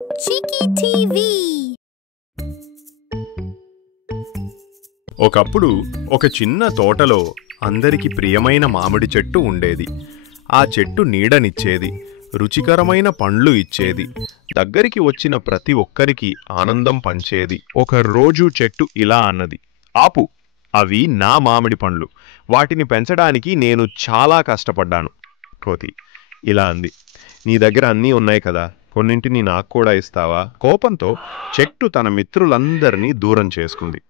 చికి TV. ఒకప్పుడు ఒక చిన్న తోటలో అందరికి ప్రియమైన మామిడి చెట్టు ఉండేది. ఆ చెట్టు నీడనిచ్చేది, రుచికరమైన పండ్లు ఇచ్చేది, దగ్గరికి వచ్చిన ప్రతి ఒక్కరికి ఆనందం పంచేది. ఒక రోజు చెట్టు ఇలా అన్నది, ఆపు, అవి నా మామిడి పండ్లు, వాటిని పెంచడానికి నేను చాలా కష్టపడ్డాను. కోతి ఇలా అంది, నీ దగ్గర అన్నీ ఉన్నాయి కదా, కొన్నింటిని నాకు కూడా ఇస్తావా? కోపంతో చెట్టు తన మిత్రులందరినీ దూరం చేసుకుంది.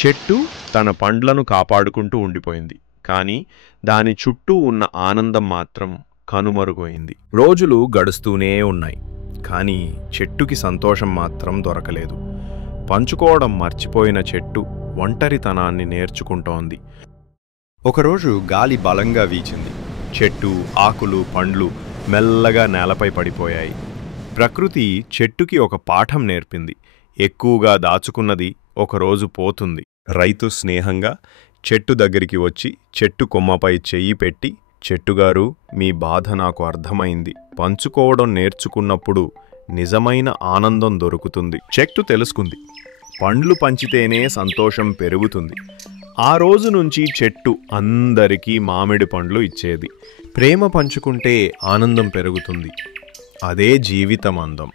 చెట్టు తన పండ్లను కాపాడుకుంటూ ఉండిపోయింది, కానీ దాని చుట్టూ ఉన్న ఆనందం మాత్రం కనుమరుగైంది. రోజులు గడుస్తూనే ఉన్నాయి, కానీ చెట్టుకి సంతోషం మాత్రం దొరకలేదు. పంచుకోవడం మర్చిపోయిన చెట్టు ఒంటరితనాన్ని నేర్చుకుంటోంది. ఒకరోజు గాలి బలంగా వీచింది. చెట్టు, ఆకులు, పండ్లు మెల్లగా నేలపై పడిపోయాయి. ప్రకృతి చెట్టుకి ఒక పాఠం నేర్పింది. ఎక్కువగా దాచుకున్నది ఒకరోజు పోతుంది. రైతు స్నేహంగా చెట్టు దగ్గరికి వచ్చి చెట్టు కొమ్మపై చెయ్యి పెట్టి, చెట్టుగారు, మీ బాధ నాకు అర్థమైంది. పంచుకోవడం నేర్చుకున్నప్పుడు నిజమైన ఆనందం దొరుకుతుంది. చెట్టు తెలుసుకుంది, పండ్లు పంచితేనే సంతోషం పెరుగుతుంది. ఆ రోజు నుంచి చెట్టు అందరికీ మామిడి పండ్లు ఇచ్చేది. ప్రేమ పంచుకుంటే ఆనందం పెరుగుతుంది. అదే జీవితమందం.